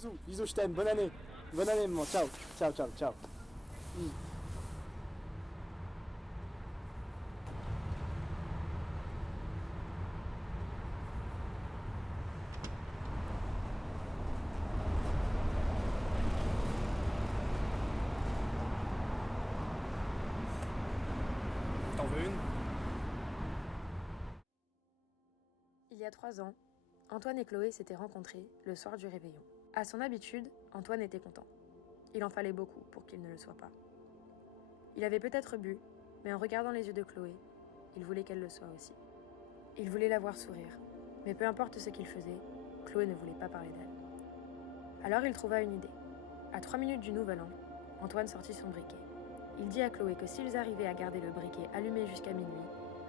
bisous. Bisous, je t'aime. Bonne année. Bonne année, maman. Ciao. Ciao, ciao, ciao. T'en veux une? Il y a 3 ans, Antoine et Chloé s'étaient rencontrés le soir du réveillon. À son habitude, Antoine était content. Il en fallait beaucoup pour qu'il ne le soit pas. Il avait peut-être bu, mais en regardant les yeux de Chloé, il voulait qu'elle le soit aussi. Il voulait la voir sourire, mais peu importe ce qu'il faisait, Chloé ne voulait pas parler d'elle. Alors il trouva une idée. À 3 minutes du nouvel an, Antoine sortit son briquet. Il dit à Chloé que s'ils arrivaient à garder le briquet allumé jusqu'à minuit,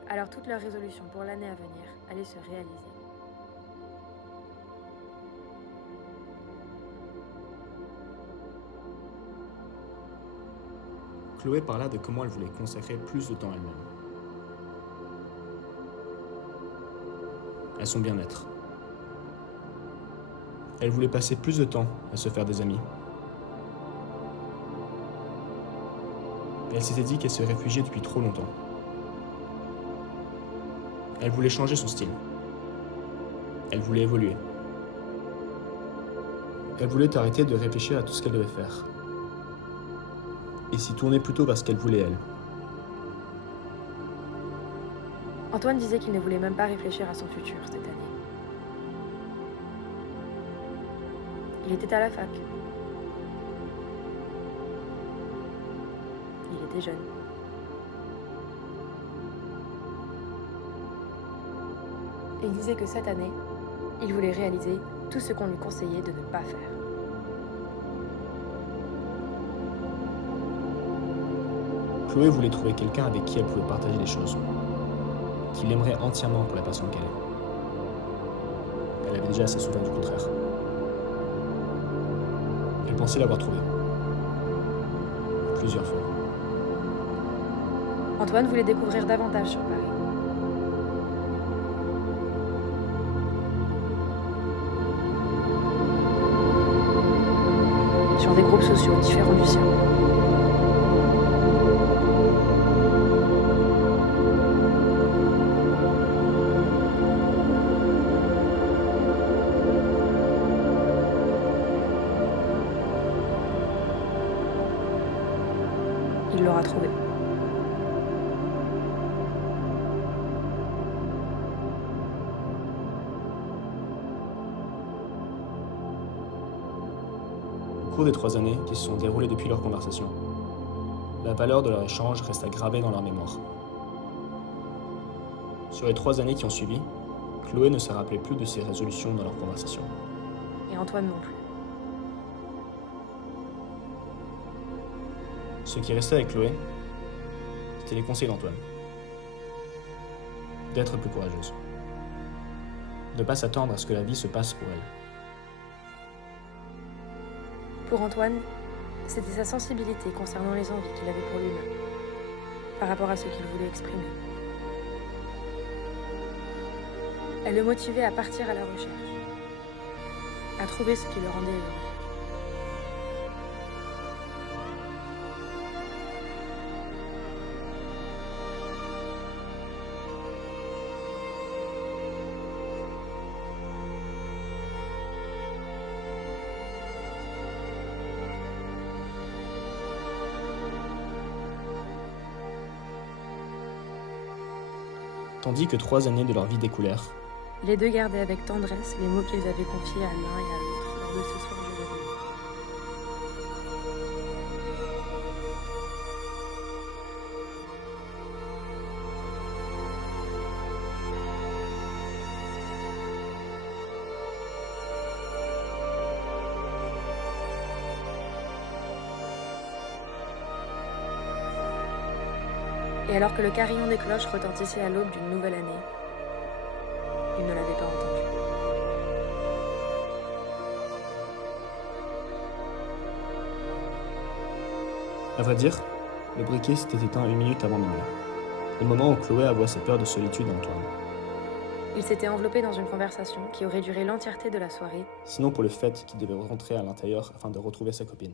alors toute leur résolution pour l'année à venir allait se réaliser. Chloé parla de comment elle voulait consacrer plus de temps à elle-même, à son bien-être. Elle voulait passer plus de temps à se faire des amis. Elle s'était dit qu'elle se réfugiait depuis trop longtemps. Elle voulait changer son style. Elle voulait évoluer. Elle voulait arrêter de réfléchir à tout ce qu'elle devait faire et s'y tourner plutôt vers ce qu'elle voulait elle. Antoine disait qu'il ne voulait même pas réfléchir à son futur cette année. Il était à la fac. Il était jeune. Et il disait que cette année, il voulait réaliser tout ce qu'on lui conseillait de ne pas faire. Chloé voulait trouver quelqu'un avec qui elle pouvait partager les choses, qui l'aimerait entièrement pour la personne qu'elle est. Elle avait déjà assez souvent du contraire. Elle pensait l'avoir trouvé. Plusieurs fois. Antoine voulait découvrir davantage sur Paris. Sur des groupes sociaux différents du sien. Il l'aura trouvé. Au cours des 3 années qui se sont déroulées depuis leur conversation, la valeur de leur échange resta gravée dans leur mémoire. Sur les 3 années qui ont suivi, Chloé ne se rappelait plus de ses résolutions dans leur conversation. Et Antoine non plus. Ce qui restait avec Chloé, c'était les conseils d'Antoine. D'être plus courageuse. De ne pas s'attendre à ce que la vie se passe pour elle. Pour Antoine, c'était sa sensibilité concernant les envies qu'il avait pour lui-même, par rapport à ce qu'il voulait exprimer. Elle le motivait à partir à la recherche, à trouver ce qui le rendait heureux. Tandis que 3 années de leur vie découlèrent, Les deux gardaient avec tendresse les mots qu'ils avaient confiés à l'un et à l'autre lors de ce soir du réveillon. Et alors que le carillon des cloches retentissait à l'aube d'une nouvelle année, il ne l'avait pas entendu. à vrai dire, le briquet s'était éteint 1 minute avant minuit, au moment où Chloé avoua ses peurs de solitude à Antoine. Il s'était enveloppé dans une conversation qui aurait duré l'entièreté de la soirée. Sinon pour le fait qu'il devait rentrer à l'intérieur afin de retrouver sa copine.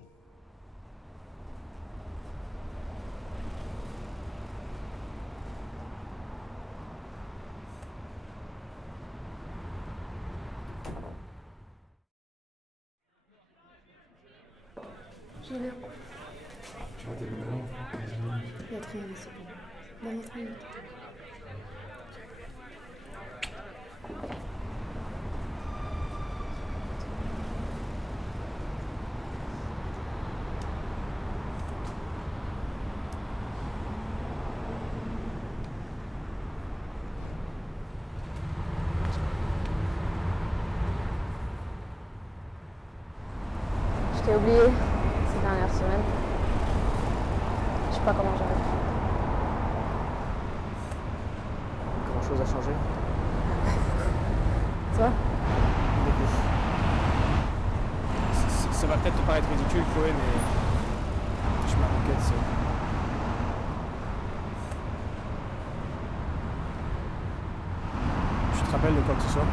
Je viens. Tu vois, t'es le ballon. Il y a 3 minutes, s'il te plaît. Donne-moi 3 minutes. Je t'ai oublié ces dernières semaines. Je sais pas comment j'aurais pu. Grand chose a changé. Toi? Ça va peut-être te paraître ridicule, Chloé, mais je m'inquiète, c'est... Tu te rappelles de quoi que ce soit?